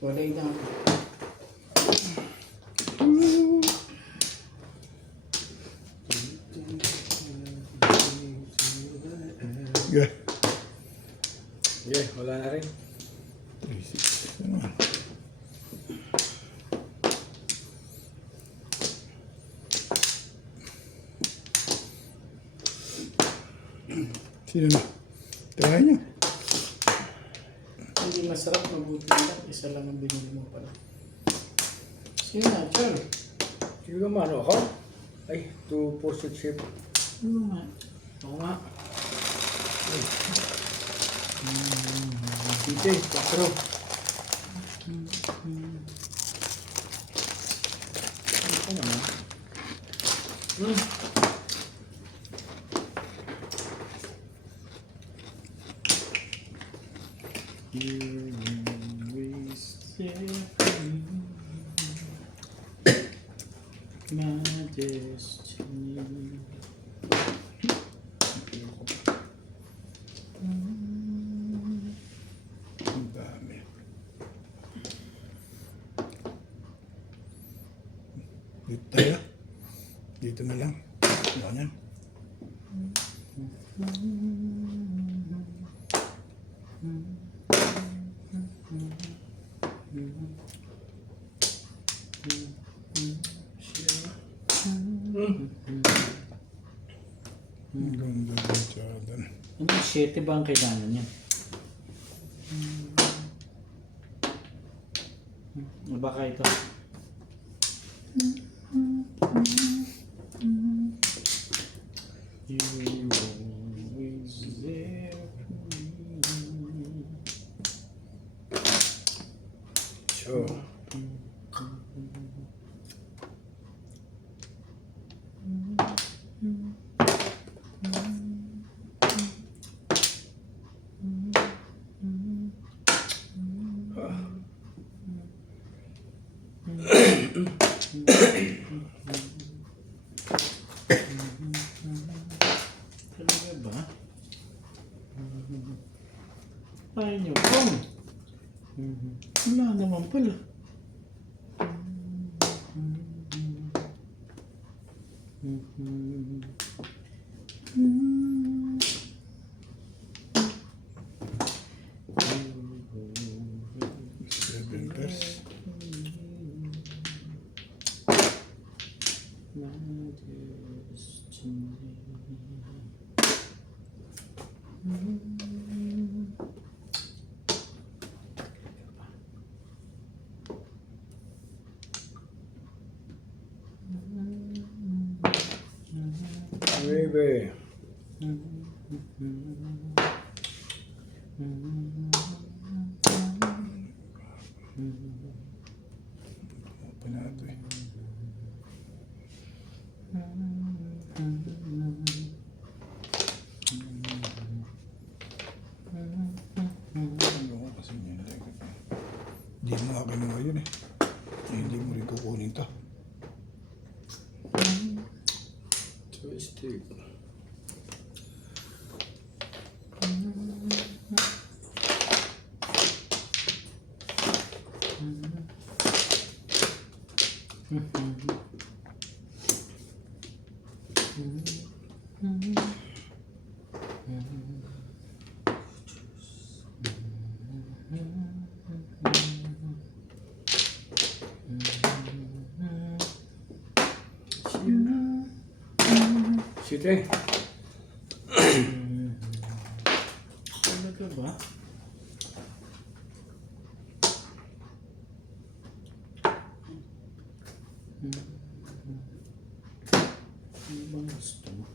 Walay na. Yeah. Yeah, wala na rin. 36 naman. Sino na? Try nyo. Hindi masarap, mabuti na. Isa lang ang binili mo pala. Sino na, Char? Sige naman, ano ako? Ay, 2-4-6 shape. Ano nga? Oo nga. Dito, 4. Ano naman? You always set me my destiny. Ang dami. Dito tayo. Dito na lang. Ganyan. Ang ganda ng tsadan. Ano, 7 ba ang kailangan niya? Baka ito. You always there for me. Sure. Talaga ba? Ayaw niyo kung wala naman pala. Seven pairs. Maybe. Open natin eh. Ano kasi yun? Hindi mo nga kinuha yun eh. Hindi mo rin kukunin to. Twisted. Siyete. Talaga ba? Ano bang gusto mo?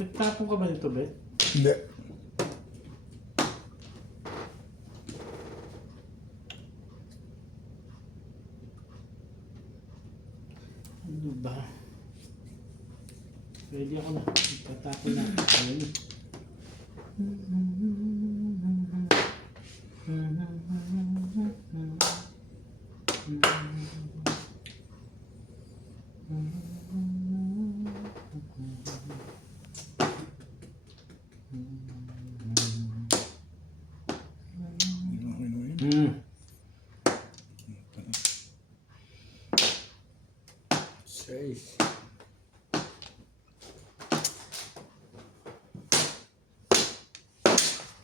Nagtapon ka ba nito, Bet? Hindi. Ano ba? Ready ako na. Nagtatapon na. Ayun. Seis.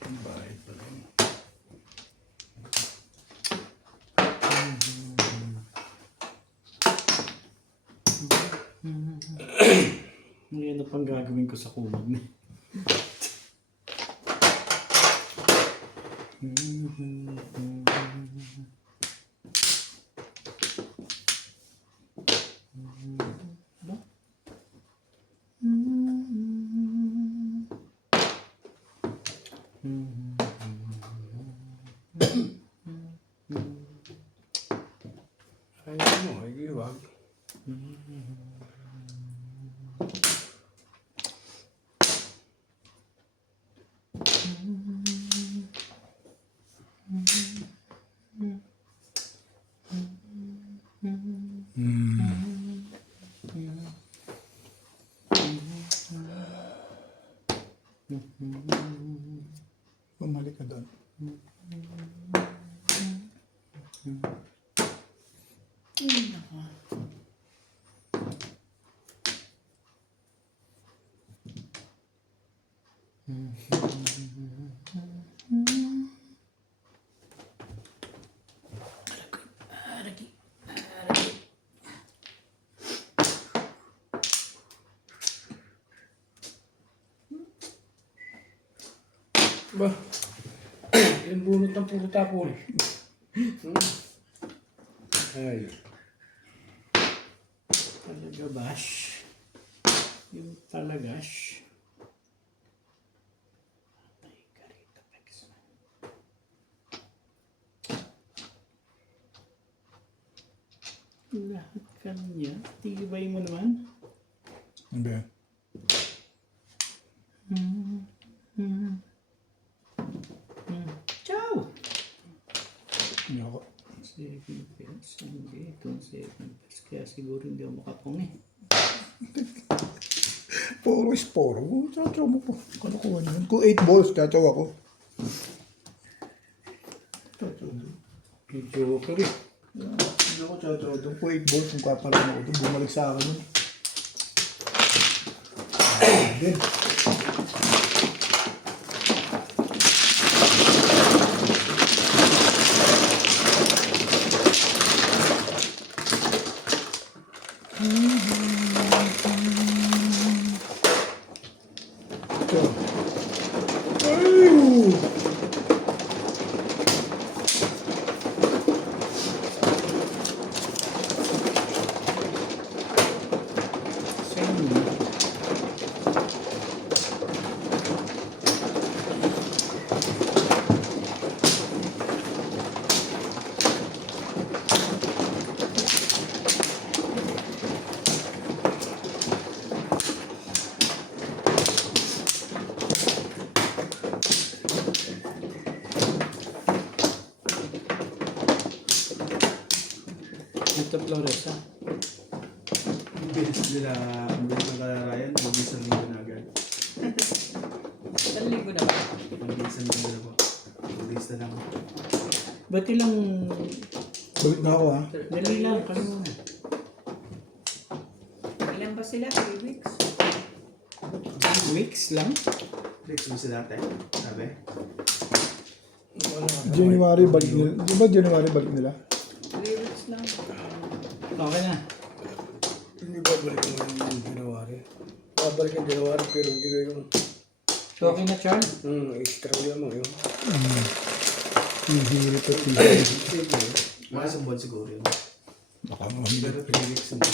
Ang bahit pa rin. Ano pang gagawin ko sa kumag na? Ayaw mo, ay iwag. Bumalik ka doon. Ba? Yung bunot ng puro tapon. Ay. Talaga bash. Yung talagash. Ay, karita pex. Lahat kanya. Tibay mo naman. Ano ba yan? Ciao! Hindi ako. 7 pence. Hindi, itong 7 pence. Kaya siguro hindi ako makapong eh. Puro is puro. Tsatsaw mo po. Kalukuha niyan. Kung 8 balls, tsatsaw ako. Tsatsaw doon. Medyo ko rin. Hindi ako tsatsaw doon. Kung 8 balls, kung kapalan ako doon, bumalik sa akin doon. Then, Ito Flores ha. Ang bilis nila, ang bilis ng kalarayan, mag-isang linggo na agad. Isang linggo na ba? Mag-isang linggo na po. Bilis na lang. Ba't ilang balik na ako ha. dali lang kami muna. Ilan ba sila? 3 weeks? Weeks lang? Next mo sila dati, sabi. January balik nila. Di ba January balik nila? 3 weeks lang. Okay na. Hindi babalik mo yung January. Babalik yung January pero hindi ko yung Okay na Charles? extra ko mo yun. Hihirip at hihirip. Mga isang buwan siguro yun. Baka Pero mahirap. 3 weeks na.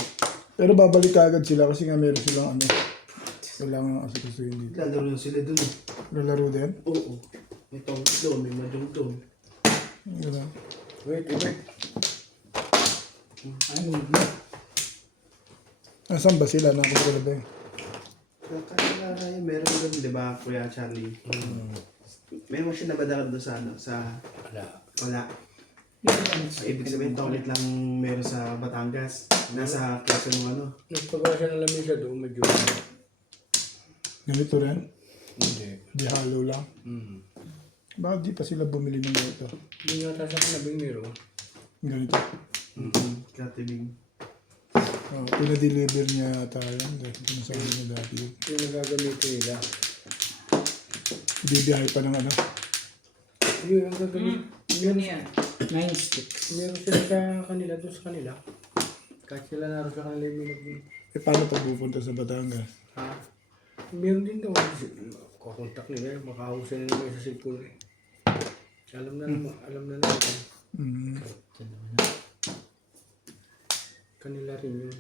Pero babalik ka agad sila kasi nga meron silang ano. Kailangan ng asikasuhin dito. Lalaro na sila dun. Lalaro din? Oo. May tongkit doon, may madong doon. Gano'n. Wait. Ano? Asan ba sila? Nakakagala ba eh? Kalarayan, meron doon, di ba, Kuya Charlie? May mo siya nabadakan doon sa ano, sa... Wala. Ibig sabihin, tongkit lang meron sa Batangas. Nasa Quezon mo ano. Nagpagkasya ng lamisa doon, medyo Ganito rin? hindi. Di halo lang. Bakit di pa sila bumili ng ito? Hindi nga tayo sa kanabing meron. Ganito. Katibing. Pinadeliver niya tayo. Dahil pinasabi niya dati yun. Yung nagagamitin nila. Bibiyahe pa ng ano. Yung gagamitin. Yun yan. 9 sticks. Meron sila sa kanila, doon sa kanila. Kahit sila naroon sa kanila yung Eh paano pag pupunta sa Batangas? ha? Meron din daw. Kukontak nila, makahusay na naman sa cellphone eh. Alam na natin. Mm. Kanila rin yun.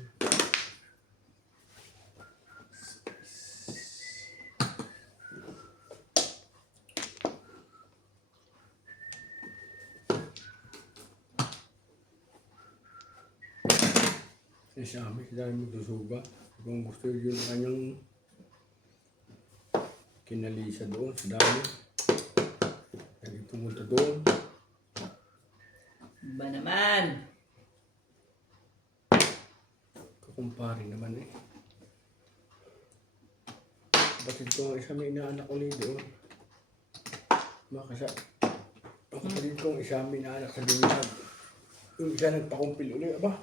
Sa amin, dahil magsusuga. Kung gusto yun ang kanyang kinalisa doon, sa dami. Lagi pumunta doon. Ba naman? Kukumpare naman eh. Batid ko ang isa may inaanak ulit doon. Makasa. Ang kapatid kong isa may inaanak sa Dinyag. Yung isa nagpakumpil ulit. Aba?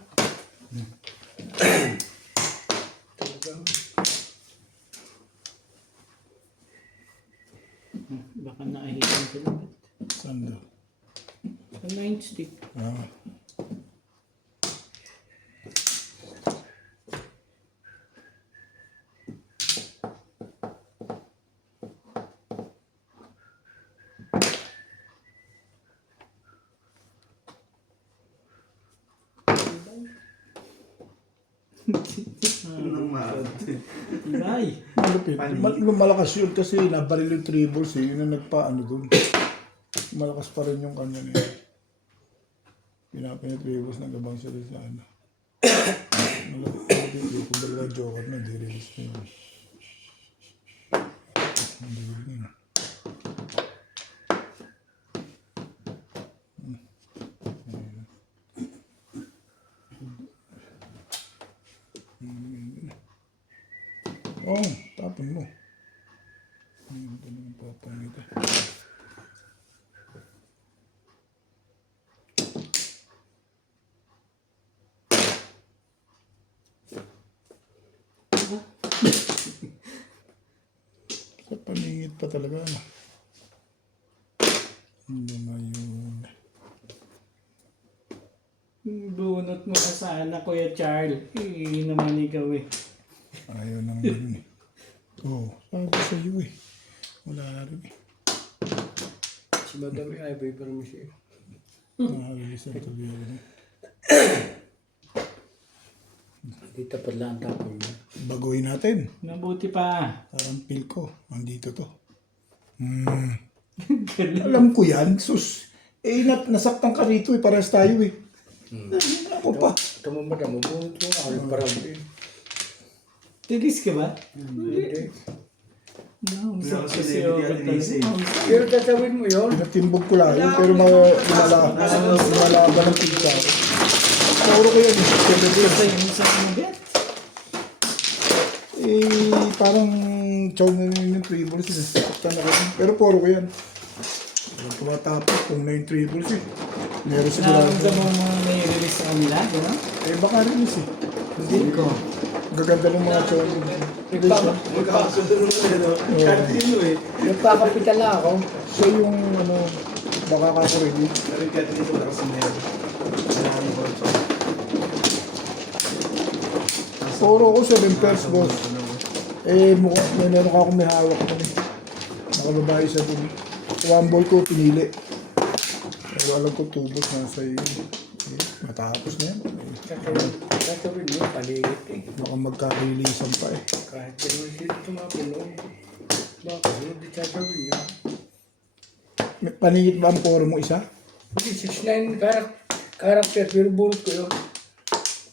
Talagang. Baka naahitan ko na. Saan daw? Sa 9 stick. Ah. Anong maot? Ibay. Malupit. Malakas yun kasi nabaril yung tribbles eh. Yun ang nagpaano dun. Malakas pa rin yung kanya niya. Pinapin yung tribbles ng gabang sila sa ano. Malupit yun. Kung dalawa joker na, di-release na yun. Hindi yun. Oh, tapon mo. Ito na yung papangita. Sa paningit pa talaga. Hindi na yun. Bunot mo ka sana, Kuya Charles. Naman ikaw eh. Ayaw nang ganun eh. Oo, sabi ko sa iyo eh. Wala rin eh. Si Madam Ivoy Permission. Nakalilis ang tuloy ako. Dito pa lang tapon niya. Baguhin natin. Mabuti pa. Parang feel ko. Andito to. Alam ko yan. Sus. Eh, nasaktan ka rito eh. Parehas tayo eh. Ako pa. Ito mo Madam, mabunot mo. Ako yung parang eh. Tigis ka ba? Hindi. Nausap Pero kasi kasi ako hindi talaga. yan Pero tatawin mo yun. Pinatimbog ko lang yun. Pero lumalaban ng pizza. Puro ko yan. Sa yung isang magat. Eh, parang chow na yun yung tribbles. Sinasaktan ako. Pero puro ko yan. Tumatapos kung na yung tribbles eh. Meron sigurado. Naramdaman mo may release sa kanila, gano'n? Eh, baka rin eh. Hindi ko. Gaganda ng mga chow. Magkakasunod na Katino eh. Nagpakapital na ako. So yung ano, baka kako rin yun. Pero yung Katino ko na kasi meron. Marami ko ito. Puro ko 7 pairs, boss. Eh, may meron ka akong may hawak ko eh. Nakababae sa dun. One ball ko, pinili. Pero alam ko, tubos nasa iyo. Eh, matapos na yan. Tatawin mo, paligid eh. Baka magka-releasean pa eh. Kahit gano'n sila tumapuno. Bakit? Hindi tatawin niya. May paningit ba ang poro mo isa? Hindi, 6'9 karakter, pero bunot ko yun.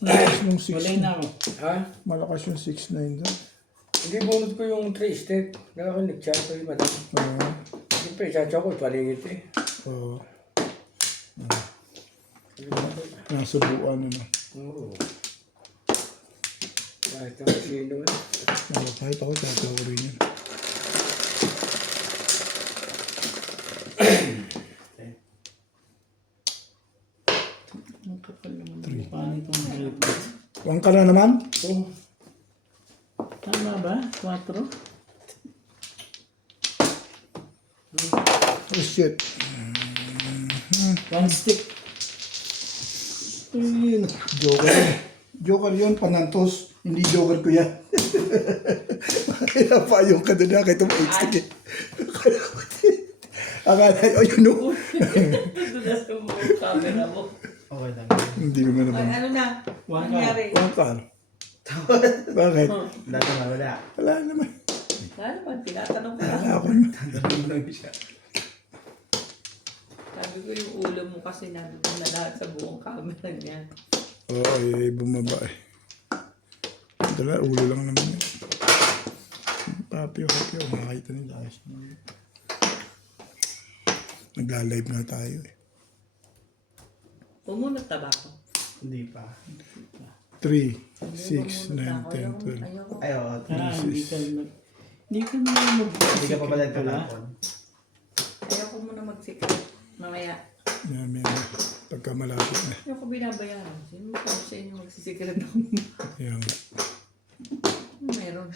Malakas yung Walay 6'9". na ako. Ha? Malakas yung 6'9 doon. Hindi bunot ko yung 3 step. Nakaka nag-chat ko yung madam. Siyempre, chat ko, paligid eh. Oo. Nasa buwan na. Oo. Kahit ang sino eh. Kahit ako, tatawa ko rin yan. Huwag ka na naman. Oh, Tama ba? 4? Oh shit. 1 stick. Ayun. Joker yun. Joker yun, panantos. Hindi joker ko yan. Kaya pa yung ka doon nakita mo 8 stick eh. Akala ko yun o. Dudas yung camera mo. Okay lang. Hindi naman Ay, naman. ano na? Wala. Nangyari? Huwag ka. Bakit? Wala. Wala naman. Wala naman, tinatanong ko lang. Wala ako naman. Tanong lang siya. Sabi ko yung ulo mo kasi nandun na lahat sa buong camera niya. Oo, bumaba eh. Dala, ulo lang naman yun. Papyo, makakita nila. Nagla-live na tayo eh. Pumunot na ba ako? Hindi pa. 3, 6, 9, 10, 12. Ayoko. Ay, oo. Hindi ka na. Hindi ka na mag... Hindi ka pa pala nagkatapon. Ayoko muna mag-secret. Mamaya. Yan, yan. Pagka malapit na. Ayoko binabayaran. Sino mo sabi sa inyo magsisikret ako? Yan. Meron.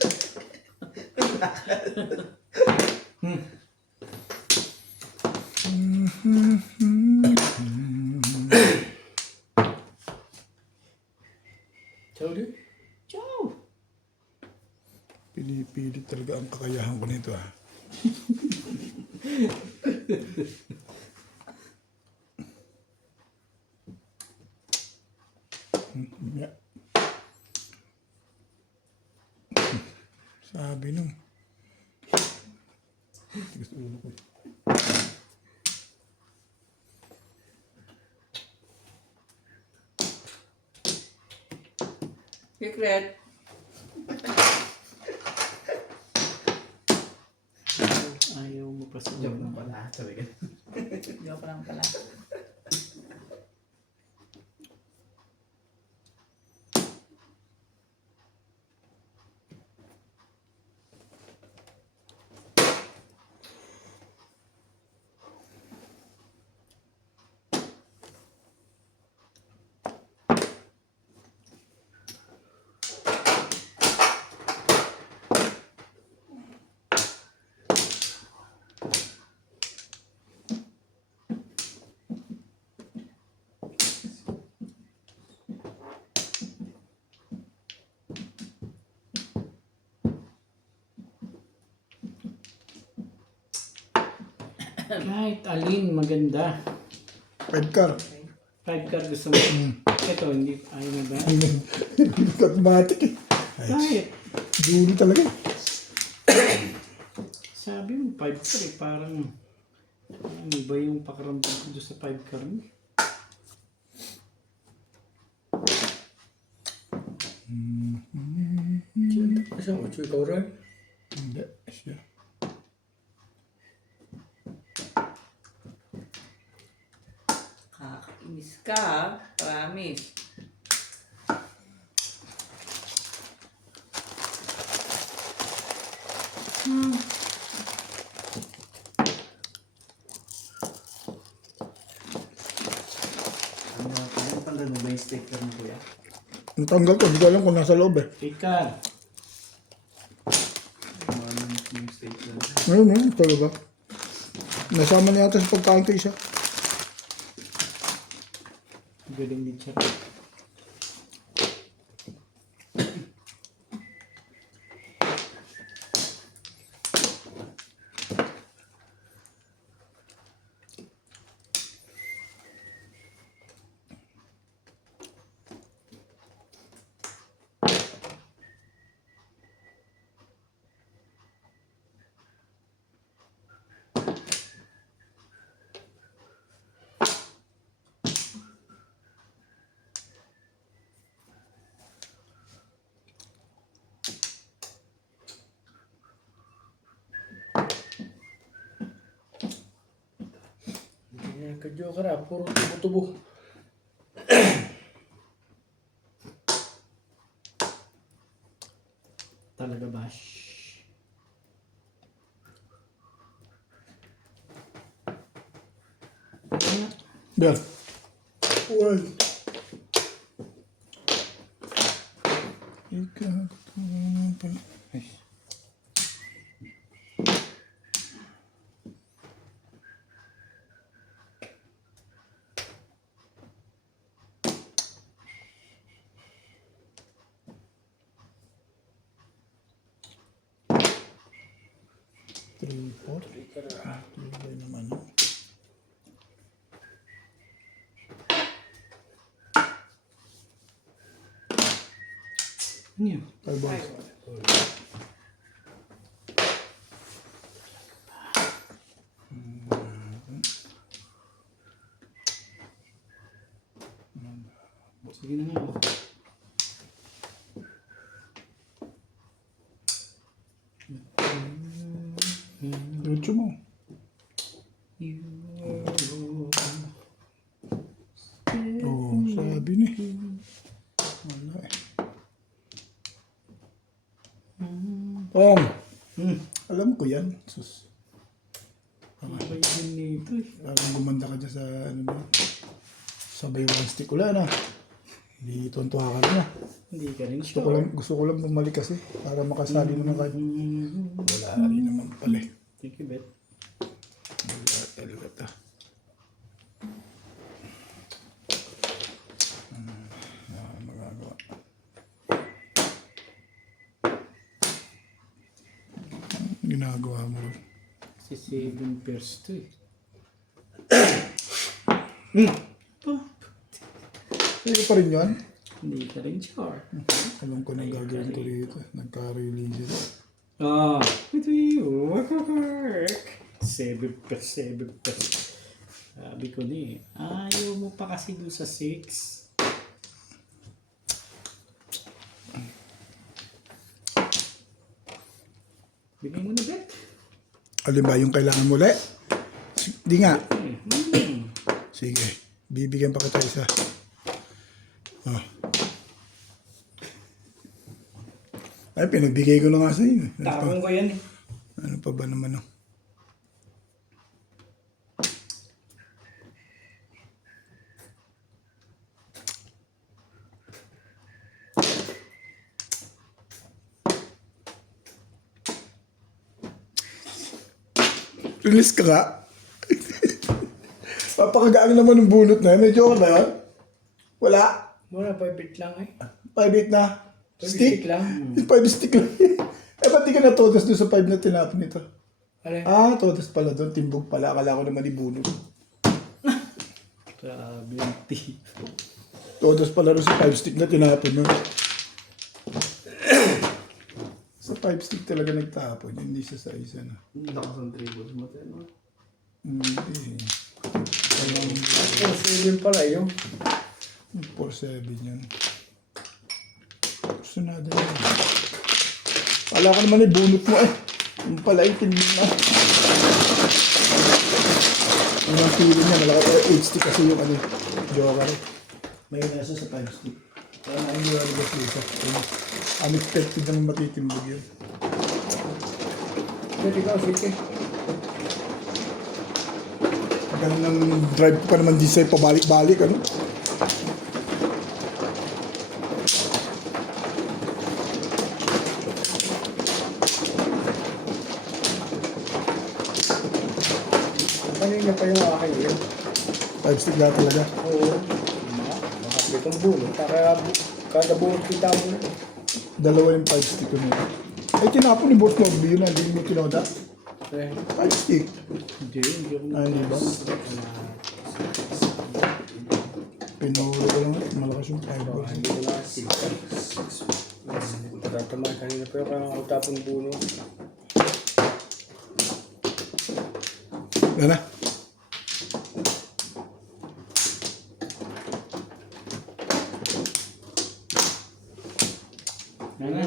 Sorry? Ciao! Pili-pili talaga ang kakayahan ko nito ah. Yeah. Sabi nung. Gusto ulo ko. Secret. Ayaw mo pa sa Joke lang pala. Sabi ka. Joke lang pala. Kahit alin, maganda. 5 car. 5 card gusto mo. Ito, hindi. Ayaw na ba? Automatic eh. Kahit. Dulo talaga eh. Sabi mo, 5 card eh. Parang, ano ba yung pakaramdam ko doon sa 5 card mo? isang 8 ikaw rin. Hindi. Siya. Kakainis ka, promise. Ano tanggal mo ba yung sticker mo, kuya? Natanggal ko. Hindi ko alam kung nasa loob eh. 8 card. Ano yung sticker? Ngayon, talaga. Nasama niya yata sa pagkain ko isa. Galing din siya. Ganyan ka joker ah. Puro tubo-tubo. Talaga ba? Yan. 1. 4. Tibay naman. Ano yun? 5 balls. Sige na nga. Diretso mo. Oo, sabi ni. Wala eh. Tom, alam ko yan. Sus, Ano ba yun nito eh? parang gumanda ka dyan sa ano ba? Sabay one stick wala na. Hindi tuntua ka na. Hindi ka rin Gusto ko lang bumalik kasi para makasali naman kahit wala rin naman pala eh. Thank you, Bet. Wala talaga ta. Magagawa. Ginagawa mo rin. Si 7 pairs to eh. Sa'yo pa rin yun? Hindi ka rin sure. Alam ko na gagawin ko rito. Nagka-release. Ah, ito yung work. 7 pairs, 7 pairs. Sabi ko ni, ayaw mo pa kasi doon sa 6. Bigay mo na, Bet. Alin ba yung kailangan mo ulit? Di nga. Hmm. Sige. Bibigyan pa kita isa. Oh. Ay, pinagbigay ko na nga sa'yo. Tapong ko yan eh. Ano pa ba naman? Release ka nga. Papakagaan naman ng bunot na yun. May joke ba yun? Wala. Mura, 5 bit lang eh. 5-8 na. 5 Stick? lang. 5 stick lang. Eh, ba't di ka natodas doon sa 5 na tinapon nito? Alin? Ah, todas pala doon. Timbog pala. Akala ko naman ibunot. Grabe yung tip. Todas pala doon sa 5 stick na tinapon nun. Sa 5 stick talaga nagtapon. Hindi siya sa isa na. Lakas ang dribbles mo tayo, no? Hindi. Oh, 7 pala yun. 4-7 yan. Gusto na din yan. Kala ko naman ibunot mo eh. Yung pala itin na. Yun ang pili niya. Malaki 8 stick kasi yung ano. Joker eh. May nasa sa 5 stick. Kaya na hindi wala ba siya. Unexpected naman matitimbog yun. Pwede ka, sige. Ganun ang drive ko pa naman di sa'yo pabalik-balik ano. Kanina pa yung akin yun. 5 stick lahat talaga. Oo. Makapit ang bunot. Kada bunot kita mo na. Dalawa yung 5 stick ko nila. Ay, tinapon ni Boss Nobby yun. Hindi mo tinoda. Eh, 5 stick. Hindi ako Ah, hindi ba? Pinulo ko lang. Malakas yung 5 balls. hindi ko na sila. Tatama kanina pa yung kaya utapon bunot. Yan na. Yan na.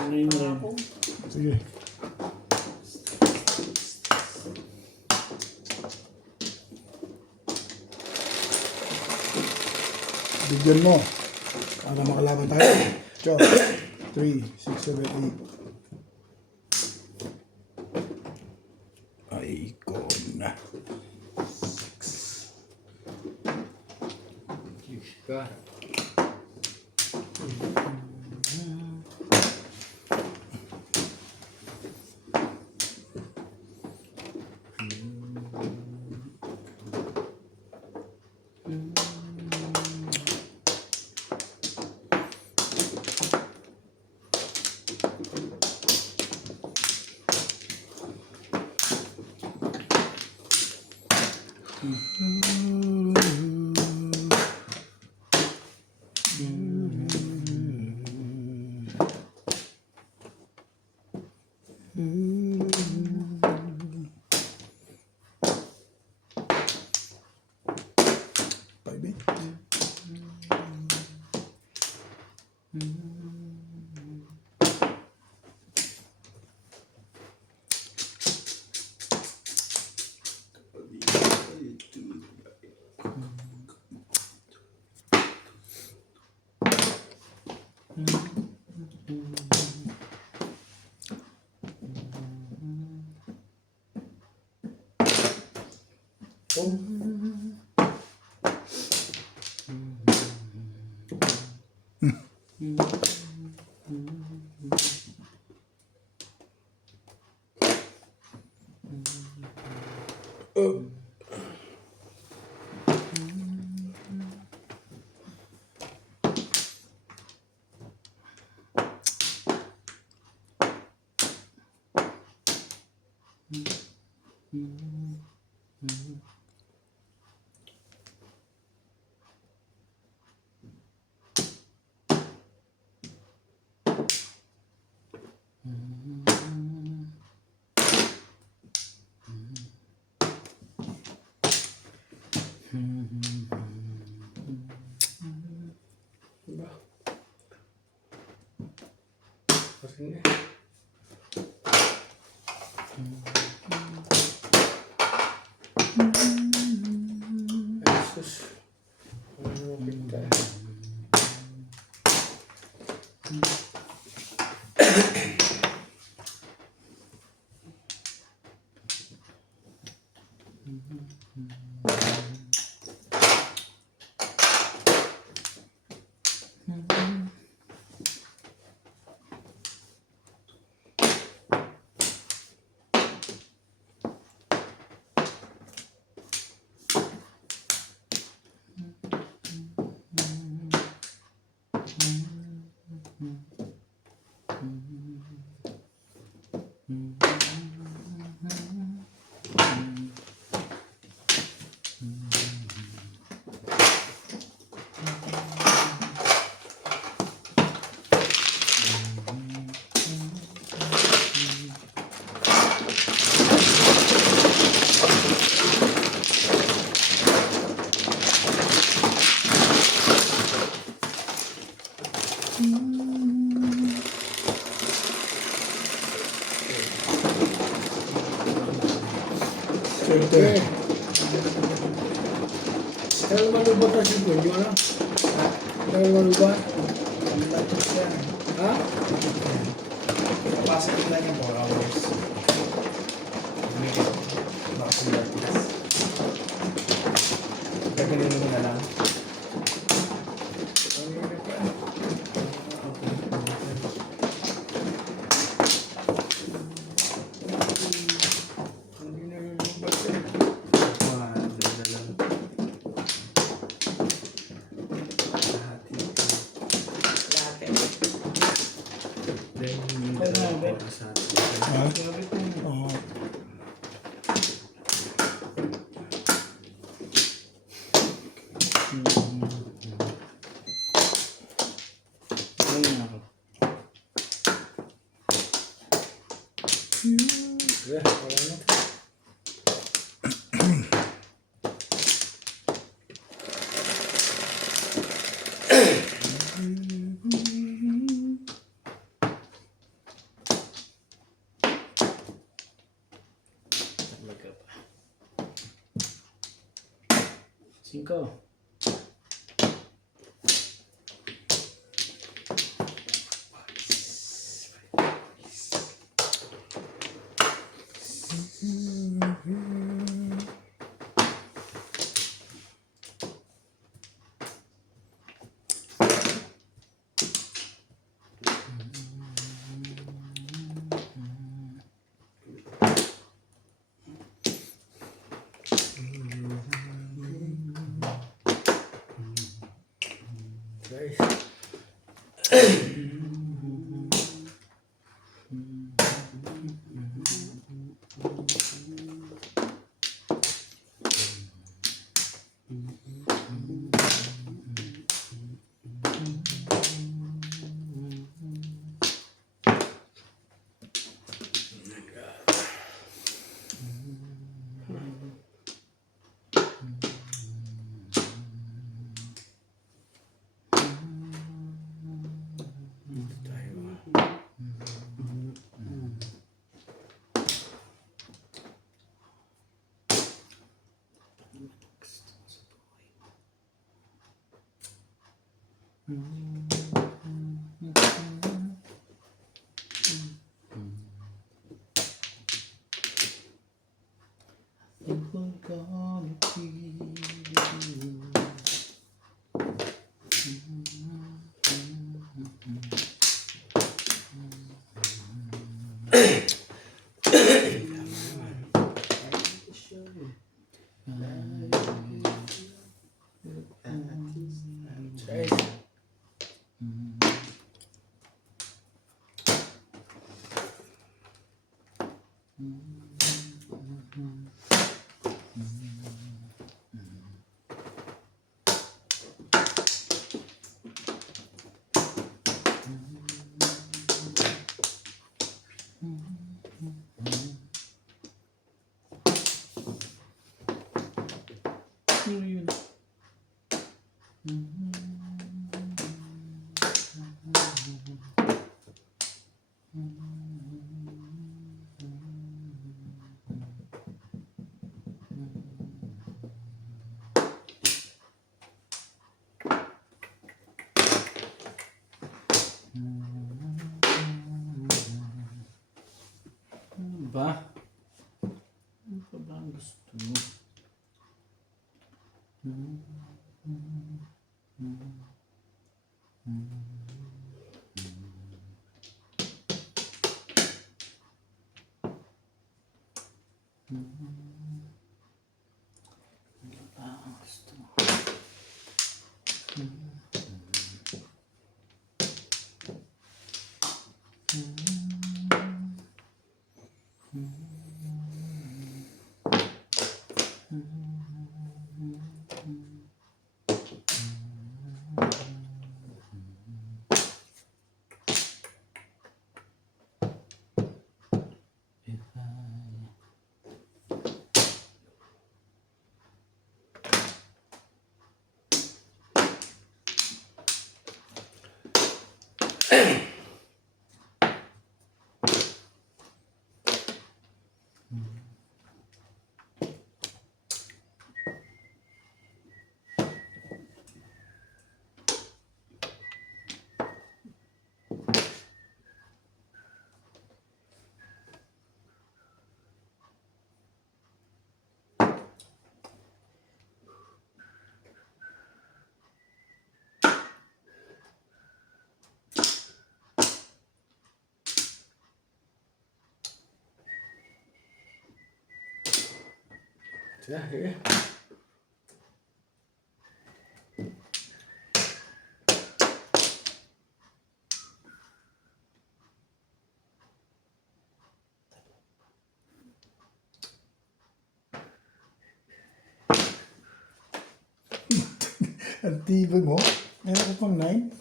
Ano yun yan? Sige. Bigyan mo. Para makalaban tayo. Chop. 3, 6, 7, 8. Ay, ikon na. Ka. Five, eh? Diba? Kasi nga. Ay, sus. Ano kita? Swerte. Kaya malubat na siya yun, ano? Kaya malubat? Matos yan. Ha? Capacity lang yan 4 hours. Minute. Maximum plus. Gaganin mo na lang. Ang hirap yan. Hindi na malubat yan. Dala lang. Lahat eh. Then, yung Ikaw na, dalawang Bet. oras natin. Ha? Grabe po. Oo. Ayun ako. Yeah, wala na. Talaga pa. 5. Guys. Think we're gonna feel you. Ano yun? Ano ba? Ano pa ba ang gusto mo? Ano pa ang gusto mo? If I Sige. Ang tibay mo. Meron ko pang 9.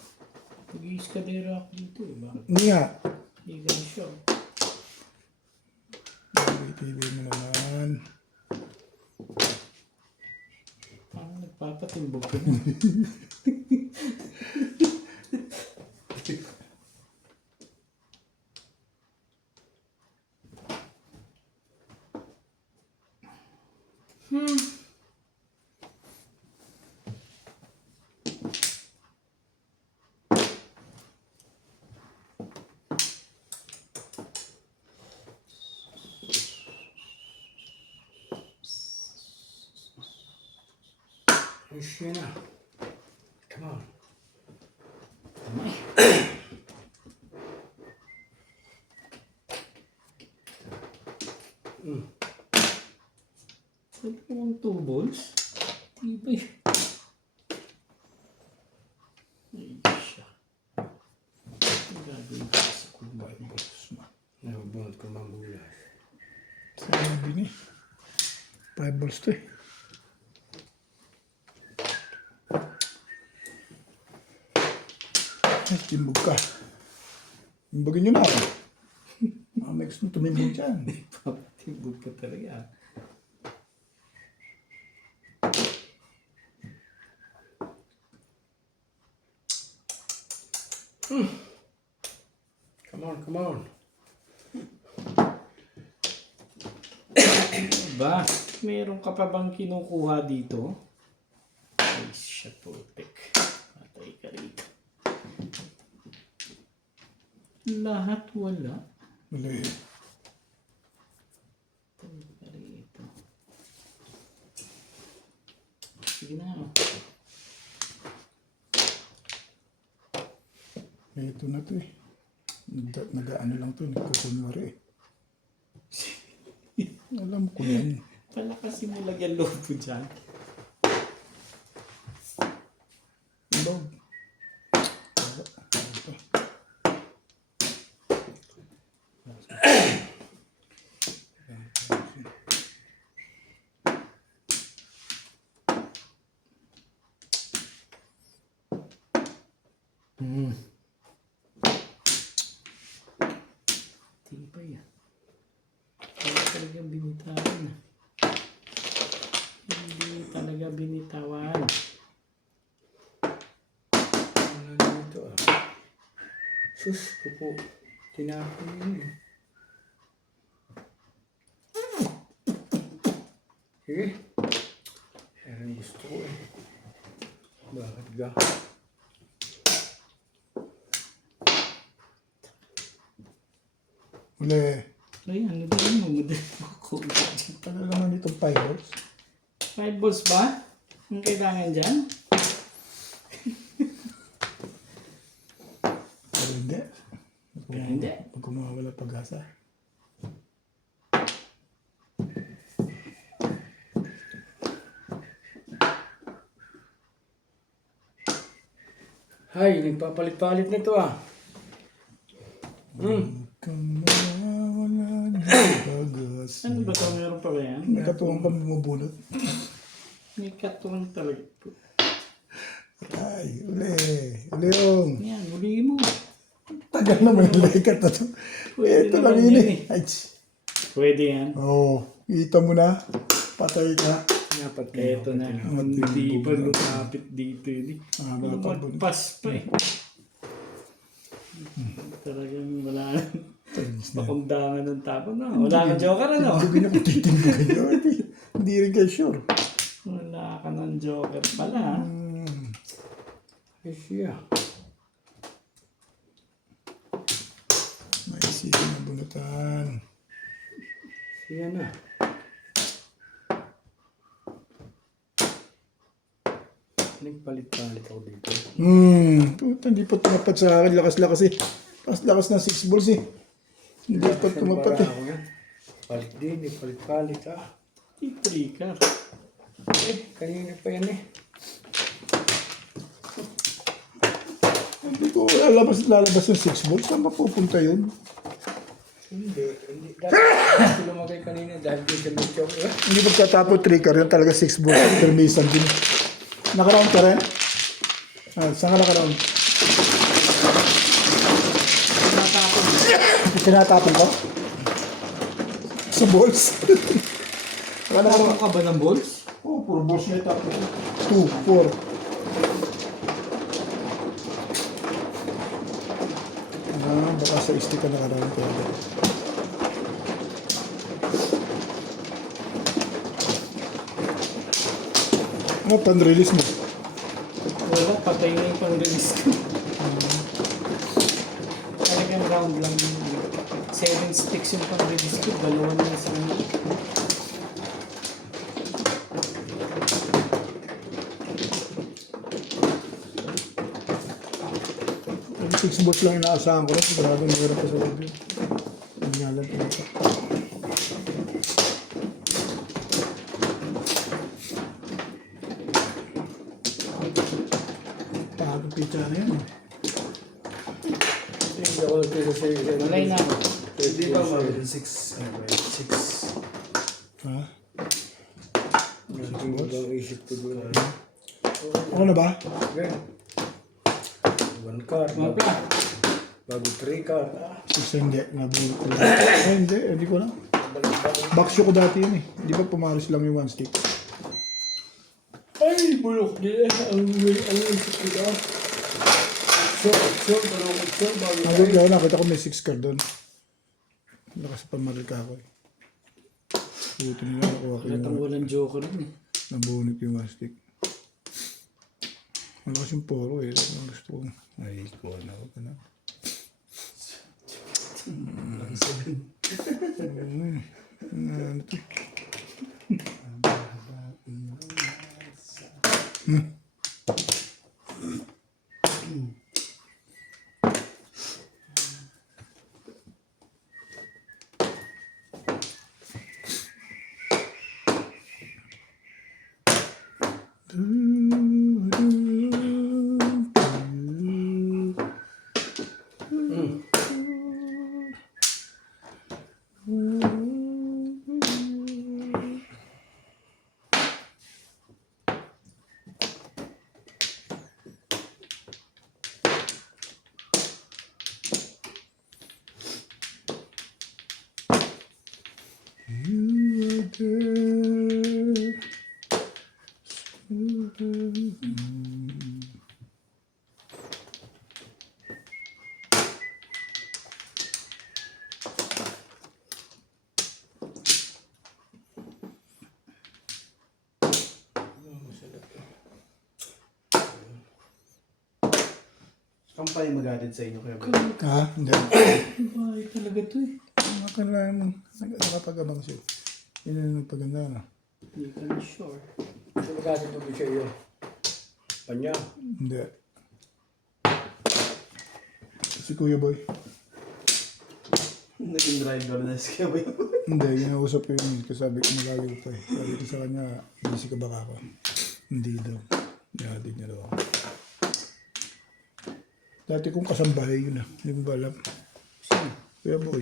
Nag-iiskadera ako dito eh. Bakit? Hindi nga. Hindi ganun siya. Tibay mo naman. Parang nagpapatimbog ka na. Ayos yun na. Come on. Sabi ko ang 2 balls. Tibay. Ay, siya. Ang gagawin ko sa kulay mo. Nabubunod ko mambulas. Sabi ni. 5 balls to eh. Ay, timbog ka. Timbogin nyo na ako. Next na tumimbog dyan. Papatimbog pa talaga. Come on, come on. Ba? Meron ka pa bang kinukuha dito? Ay, siya putik. Patay ka rito. Lahat wala. Wala eh. Ito. Sige na. Ito na to eh. Nag-ano lang to, nagkukunwari eh. Alam ko yan. Palakasin mo lagyan loob mo dyan. Log. Tiba yan. Wala talaga binitawan. Hindi talaga binitawan. Ano dito ah. Sus ko po. Tinapon yun eh. Sige. Yan ang gusto ko eh. Bakit ga? Uli. Ay, ano ba yun? Mamadali mo ko. Ano naman itong fibers? 5 balls ba? Ang kailangan dyan? Pero hindi. Hindi. Pag kumawala pag-asa. Hay, nagpapalit-palit na ito ah. Kang nawawala ng pag-asa. Ano ba ito? Meron pa ba yan? May katuwang kami mabunot. May katuwang talaga po. Ay, uli. Uliong. Yan, huli mo. Tagal naman yung lekat na to. Pwede Ito naman lang yun yan eh. Ay, tss. Pwede yan. Oo. Kita mo na. Patay ka. Dapat Ito na. Hindi pa lumapit dito yun eh. Lumagpas pa eh. Talagang wala na. Pakundangan ng tapon na. Wala kang joker ano? Hindi na kutitindigan yun. Hindi rin kayo sure. Wala ka ng joker pala. Ay siya. May isipin na bunutan. Siya na. Nagpalit-palit ako dito. Puta, hindi pa tumapat sa akin. Lakas-lakas eh. Lakas-lakas ng 6 balls eh. Hindi pa tumapat eh. Ako yan. Palit din, palit-palit ah. Trigger. Eh, kanina pa yan eh. Hindi ko lalabas yung 6 balls. Saan mapupunta yun? Hindi. Dati lumagay kanina dahil din sa medyo. Hindi magtatapo trigger yun. Talaga 6 balls. Permisan din. Naka-round ka rin? Saan ka naka-round? Tinatapon ko? Sa balls? Nakakaroon ka ba ng balls? Oo, puro balls na itapon. 2, 4. Baka sa stick ka naka-round ka. Ano pan-release mo? Wala, patay na yung pang-release ko. Talagang round lang yun. 7 sticks yung pang-release ko. Dalawa na sa kanila. Yung 6 balls lang inaasahan ko rin. Maraming meron pa sa review. Hindi nga lang pinata. Pagod pizza na yan. Hindi ako nagpisa sa iyo. Malay na ako. Hindi pa mga 6, ano ba yun? 6. Ha? Ang isip ko doon. Ako na ba? Okay. 1 card. Mapla. Bago 3 card. Isa hindi. Nabulot ko lang. Ay, hindi ko lang. Baksyo ko dati yun eh. Di ba pumaris lang yung 1 stick? Ay, bulok din eh. Ang isip ko doon. Short, bago Nabulot ko, nakita ko may 6 card doon. Lakas pamaril ka ako eh. Buti nila nakuha ko Natang yung walang joker yun eh. nabunot yung 1 stick. Malakas yung poro eh. Ang gusto ko. Ay, kuha na ako ka na. Ano to? Saan pa yung mag-added sa inyo, Kuya Boy? Ha? Hindi. Bahay talaga to eh. Nakakala mo. Nakapag-abang siya. Yun yung nagpaganda na. Hindi ka na sure. Kasi magkasing tubig sa iyo. Panya. Hindi. Si Kuya Boy. Naging driver na si Kuya Boy. Hindi, ginausap ko yun. Kasi sabi ko malagi ko tayo. Sabi ko sa kanya, busy ka ba ako? Hindi daw. Nihatid niya daw ako. Dati kong kasambahay yun ah. Hindi ko ba alam? Sino? Kuya Boy.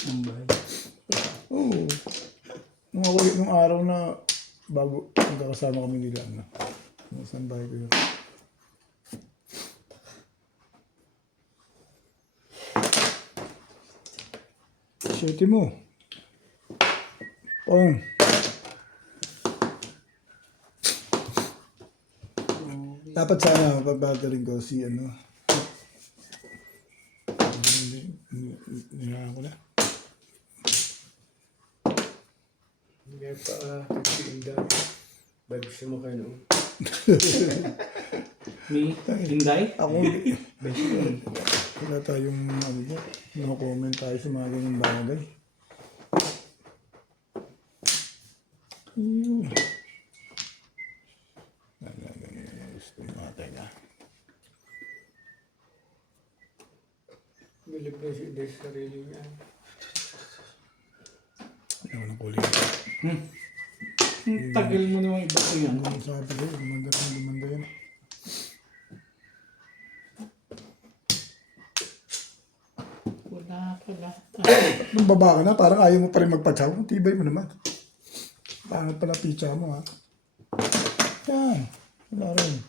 Sambay. Oo. Nung araw na bago magkakasama kami nila. Ano? Nung kasambahay ko yun. Siyete mo. Pong. Dapat sana mapag-battering ko si ano. Hindi ko na. Hindi pa titiin dati. Ba't gusto mo kayo noon? May Hinday? Ako, wala tayong ano dyan. No-comment tayo sa mga ganyan bagay. Gusto yung mga tayo na. Bilib na si Des sa sarili niya. Ayaw ng kulit. Ang tagal mo naman iba ko yan. Ang sabi ko, lumanda yan. Wala pala. Nung baba ka na, parang ayaw mo pa rin magpatsaw. Tibay mo naman. Pangat pala pizza mo ha. Yan. Wala rin.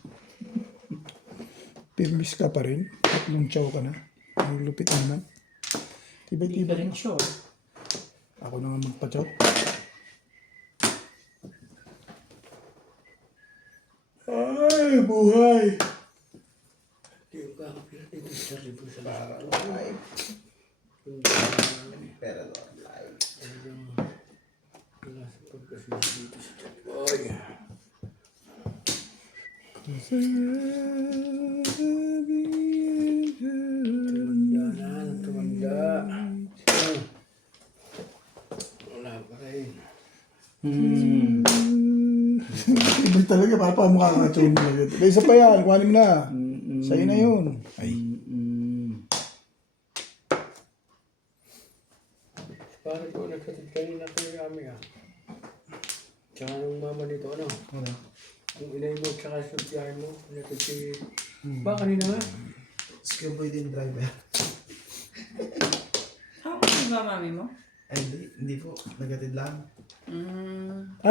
Pirmis ka pa rin. Tatlong chow ka na. Ang lupit naman. Hindi ka Tibay-tibay rin mo. sure. Ako na nga magpatsaw. Ay, buhay! Hindi ko kakapila dito sa sarili sa lahat. Pero Lord, live. Wala sa pagkasunod dito sa Boy. Tumanda na, tumanda. Wala pa rin. Ibig talaga, papamukha ka chong talaga. May isa pa yan, kuhanin mo na. Sa'yo na yun. Ay, Parang ko nagkatid kanina kay Ami ah. Tsaka nung mama nito, ano? Ano? Yung inay mo, tsaka sa biyahe mo, nagkatid si... Ba, kanina nga? Si Kuya Boy din driver. Ako yung ba mami mo? Ay, hindi po. Nagatid lang.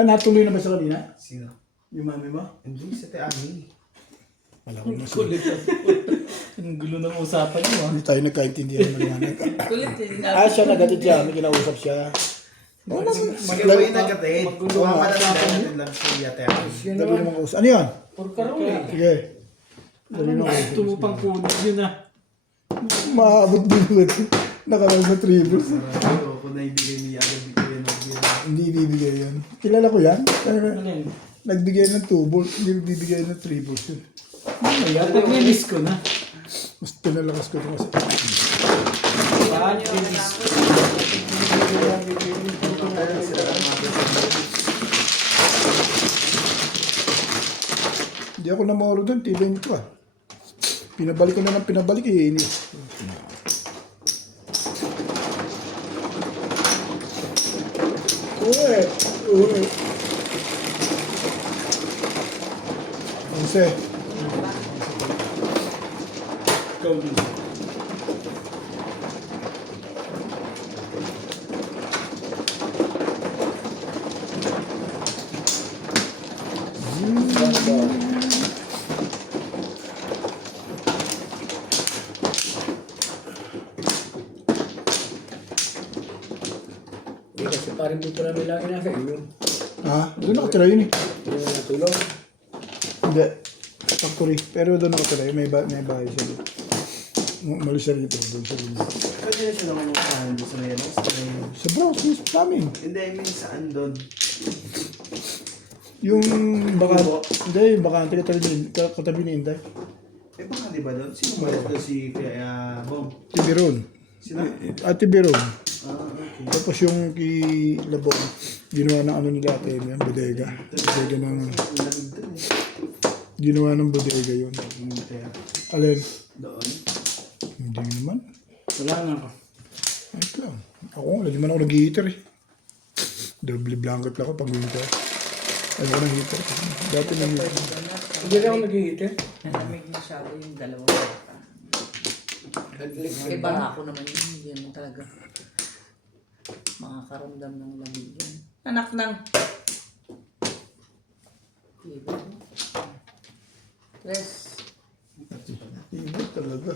natuloy na ba sa kanina? Sino? Yung mami mo? Hindi, sa Te Ami. Wala ko na siya. Kulit. Ang gulo ng usapan niyo ah. Hindi tayo nagkaintindihan maliwanag. Kulit eh. Siya nagatid siya. May kinausap siya. Si Kuya Boy nagatid. Mama na nagatid lang si Te Ami. Siya Dali naman, naman kausap. Ano yan? puro karong eh. Sige. Dali Ano naman gusto mo pang kulit yun ah. Maabot din ba? Nakarang sa tribus. Marami ko na ibigay niya agad dito yun. Hindi ibibigay yan. Kilala ko yan. Ano yun? Nagbigay ng 2 balls. Hindi bibigay ng 3 balls yun. Mamaya, pag nilis ko na. Mas pinalakas ko ito kasi. Ginawa niyo yung anak ko. Hindi ako namoro doon, tibayin ko ah. Pinabalik ko na ng pinabalik eh. Uy! Uy! Jose, Ikaw din. Hindi kasi parang di ko namin lagi nasa inyo. doon nakatira yun eh. Yung natulog. Hindi. Factory. Pero doon nakatira yun. May bahay siya doon. Umalis siya rito. Doon siya doon. Pwede na siya naman magkahan doon sa may ano? Sa Bronx, sa amin. Hindi, I mean saan doon? Yung baka, Kubo. hindi, yung bakante katabi ni Inday. Eh baka di ba doon? Sino ba doon si Bob? Tibiron. Sino? Ate Biron. Okay. Tapos yung kay Labong, ginawa ng ano nila ate, yung bodega. Bodega ng, Lamig doon eh. ginawa ng bodega yun. Kaya Alin? doon. Hindi naman. Wala na ako. Ay, lang. Ako, hindi man ako nag-heater eh. Double blanket lang ako pag winter. Ayaw ko ng heater. Dati nang Hindi na ako nag-iitin. Nalamig masyado yung dalawang bata. Kay Barako naman yun. Yun talaga. Makakaramdam ng lamig yun. Anak ng... Diba? Tres. Iba talaga.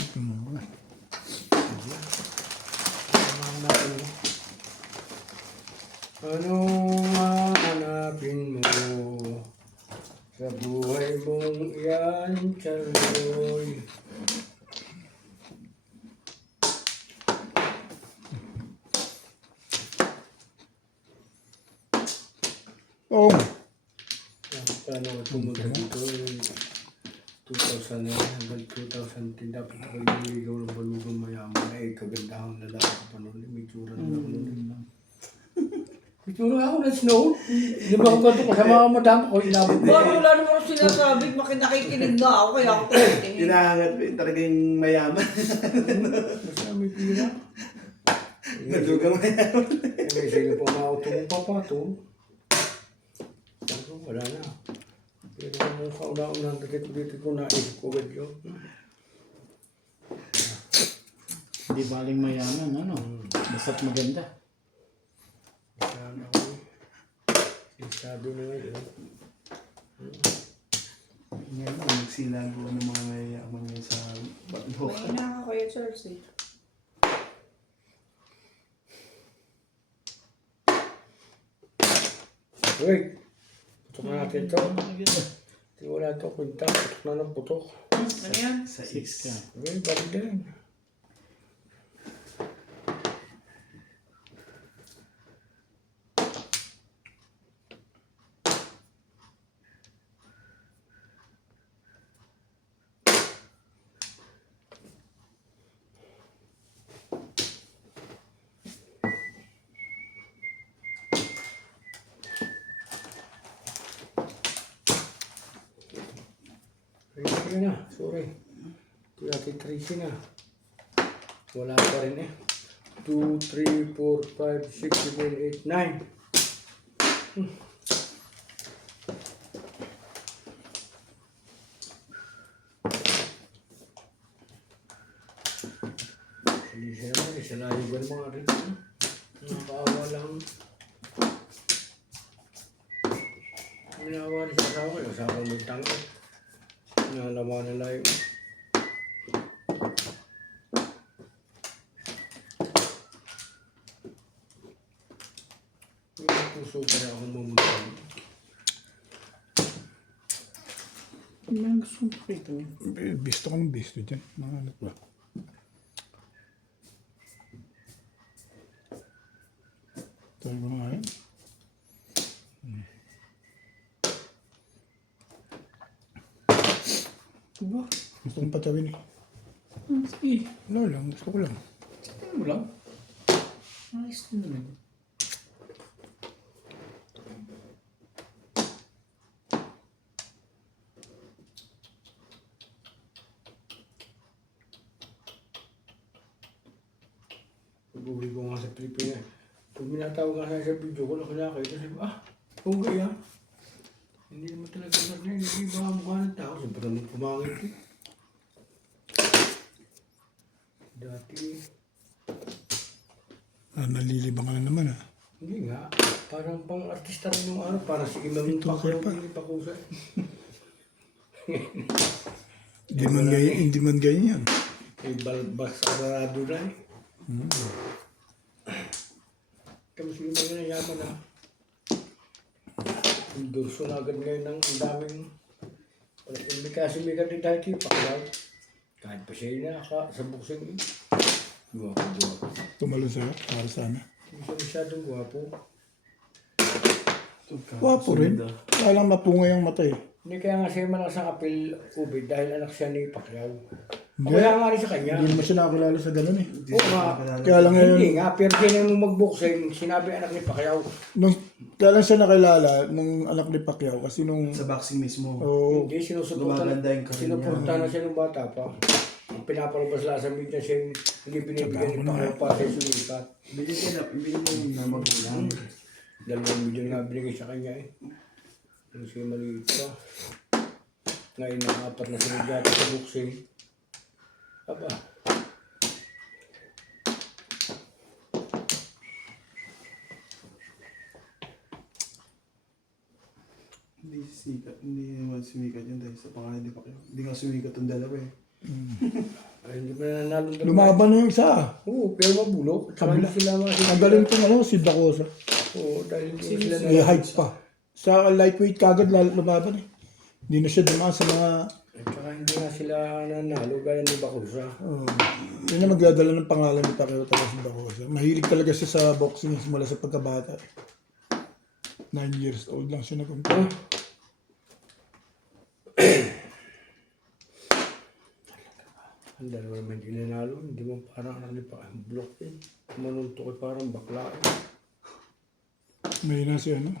Ito nga. Anong hahanapin mo sa buhay mong iyan, Charloy? Oo. Paano ka pumunta dito? 2009 hanggang 2010 dapat ako niligaw ng balugang mayaman. Eh, kagandahan na lang ako pa noon. May tsura na ako noon. May tsura ako na snow. Hindi ba ako ganito kasama ang madam ko? Inabot mo. Baro wala naman ako sinasabi. Nakikinig na ako. Kaya ako tingin. Hinahangat mo yun talagang mayaman. Basta may pira. Nadugang mayaman. May sila pa mauto mo papato. Pero wala na. Pero kung kauna-unang dito ko naisip ko agad yun. Hindi baling mayaman, ano? Basta't maganda. Sana ako eh. Sabi na ngayon. Ngayon, nagsilago ng mga mayayaman ngayon sa Batbok. May ina ako Kuya Charles eh. Wait! Putok na natin ito. Hindi wala ito. Punta. Putok na ng putok. Ano yan? Sa 6 ka. Okay, balik din. Tracy na. Sorry. Ito natin Tracy na. Wala pa rin eh. 2, 3, 4, 5, 6, 7, 8, 9. Hindi siya naman. Isa layugan mga rin. Nakakaawa lang. Minawa rin sa asawa. Yung asawa magtangka. Nalaman na layo. May puso pa rin akong mamunta. May gusto kong pakita mo. Bisto ko ng bisto dyan. Ano ba? Tayo ko nga yan. Diba? Gusto kong patawin eh. Sige. Ano lang, gusto ko lang. Sige mo lang. Ayos na naman. Pag-uwi ko nga sa Pilipinas. Pag minatawag nga sa video ko, nakakita sabi ko, okay ah. Hindi naman talaga na hindi ba mukha ng tao. Siyempre naman pumangit eh. Dati, Nalilibang ka na naman ah. hindi nga. Parang pang artista rin yung ano, parang si Imam Pacquiao, hindi Pakusa. Hindi man ganyan. May balbas arado na eh. Tapos yung mga nayaman na. Endorso na agad ngayon ng ang daming hindi kasi may ganit dahil kay Pacquiao. Kahit pa siya na sa boxing eh. Guwapo. Tumalo sa'yo, para sana. Hindi siya masyadong guwapo. Wapo rin. Kaya lang mapungay ang mata eh. Hindi kaya nga siya malakas ang apel ubid dahil anak siya ni Pacquiao. Hindi. Kaya nga rin sa kanya. Hindi naman siya nakakilala sa ganun eh. Oo nga. Kaya lang ngayon, Hindi nga, pero kaya nung mag-boxing, sinabi anak ni Pacquiao. kaya lang siya nakilala nung anak ni Pacquiao kasi nung, Sa boxing mismo. oh, Hindi, sinusuporta Gumaganda yung career niya. sinuporta na siya nung bata pa. Ang pinapalabas lang sa media siya yung hindi binibigyan ni Pacquiao para sa sulipat. Ibigay mo na magulang. 2 milyon nga binigay sa kanya eh. Yung siya maliit pa. Ngayon nakapat na sila dati sa boxing. Aba. Hindi naman sumikat yun dahil sa pangalan ni Pacquiao. Hindi nga sumikat ang dalawa eh. Ay, hindi pa nanalo dalawa. lumaban na yung isa ah. Oo, pero mabulok. Saka hindi sila Ang galing itong ano, si Dacosa. Oo, dahil hindi sila May height pa. Sa lightweight kagad lumaban eh. Hindi na siya dumaan sa mga, At saka hindi nga sila nanalo gaya ni Bakusa. yun na magdadala ng pangalan ni Pacquiao talaga si Dacosa. Mahilig talaga siya sa boxing simula sa pagkabata. 9 years old lang siya nag-umpisa. Ang dalawa naman hindi nanalo. Hindi mo parang anak ni Pacquiao. Block eh. Manuntok eh parang bakla eh. Mahina siya ano.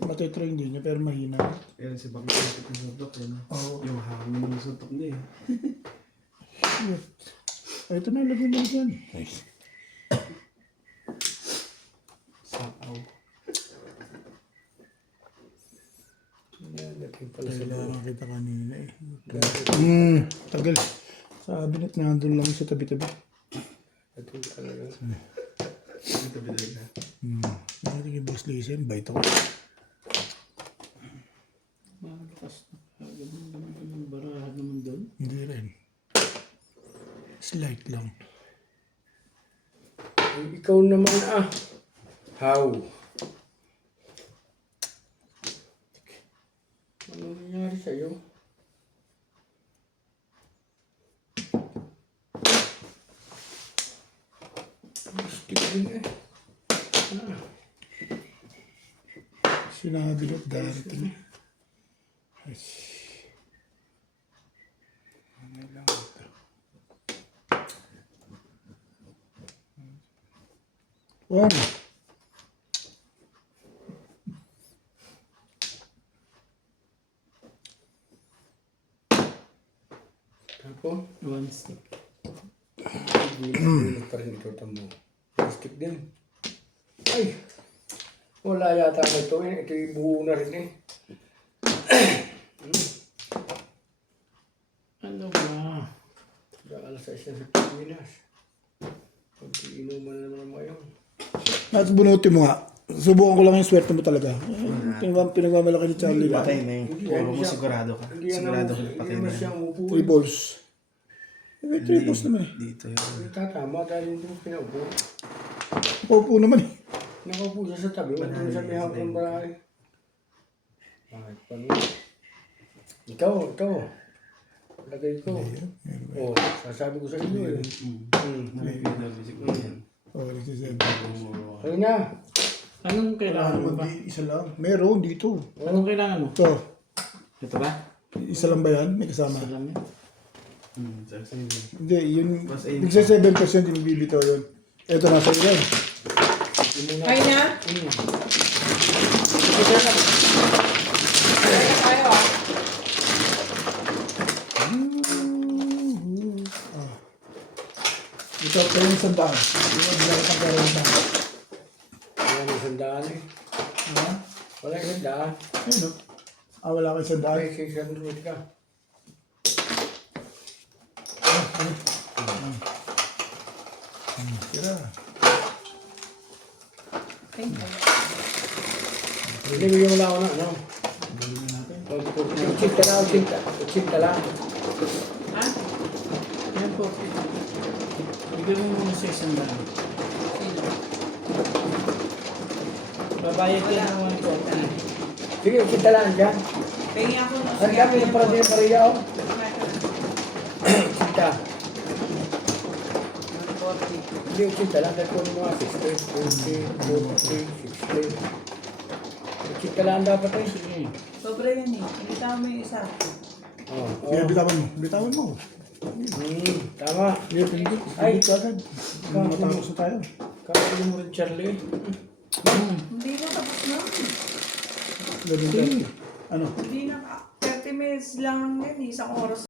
Matetrain din niya pero mahina. Yan si Pacquiao yung suntok eh. No? Oo. Yung hangin ng suntok niya eh. Ay, ito na, lagyan mo dyan. Nice. Sakaw. Yan, dating pala sa Kaya buwan. nakakita kanina eh. Tagal. Sabi na't nandun lang sa tabi-tabi. Dating talaga. Ito bilag na. Nakita kay Boss Lisen, bait ako. Malakas na. Ganun barahan naman doon. Hindi rin. Slight lang. Ikaw naman How? Ano nangyari sa'yo? Stick din eh. Sinabi na't darating. Ay. Ano lang ito? Wow. Ako? One stick. Gulog pa rin ikaw tamo. Stick din. Ay! Wala yata na ito eh. Ito yung buo na rin eh. Ano ba? Alas 6 na sa Pilipinas. Pag-iinuman na naman ngayon. At bunutin mo nga. Subukan ko lang yung swerte mo talaga. Pinagmamalaki ni Charlie lang. Patay na eh. Puro mo sigurado ka. Hindi yan Sigurado ang- ka hindi patay naman na. siyang upo. 3 balls. May 3 balls naman eh. Dito yun. Hindi tatama dahil hindi mo pinaupo. Paupo naman eh. Nakaupo siya sa tabi. Huwag mo sabi hapon ba ay. Bakit pa rin? Ikaw. Lagay ko. Oh, sasabi ko sa inyo eh. May PW siguro yan. Oh, 67. Ano na? Anong kailangan mo ba? Isa lang. Meron dito. Anong kailangan mo? Ito. Ito ba? Isa lang ba yan? May kasama. Isa lang yan. Sa inyo. Hindi, yun. Mas ayun. Bigsa 7% yung bibitaw yun. Ito nasa yan. Kaya na? Ano? Kaya na tayo ah. Ito, pero yung sandaan. Yung binakit ang pera yung sandaan. Wala yung sandaan eh. Ha? Wala yung sandaan. Ayun, no? Wala kang sandaan. Ay, 600 ka. Tira. Ay, Hindi bigyan mo lang ako na, ano? Balikin natin. Uchinta lang. ha? Yan po. Bigyan mo muna sa isang daan. Sino? Babayad ka Wala. ng 140. Sige, uchinta lang dyan. Pengi ako ng Ang dami yung para din Maria, oh. Uchinta. 140. Hindi, uchinta lang. Dahil kunin mo nga 60, 40, 40, 60. Uchinta lang dapat eh. Sige. Sobra yan eh. Hindi tama mo yung isa. Oh, Sige, oh. bitawan mo. Bitawan mo. Tama. Sige, pindot. Ay. Pindot agad. Matapos na tayo. Kakali mo rin, Charlie. Hindi ko tapos na. Labing tayo. Ano? Hindi na. 30 minutes lang yan. Isang oras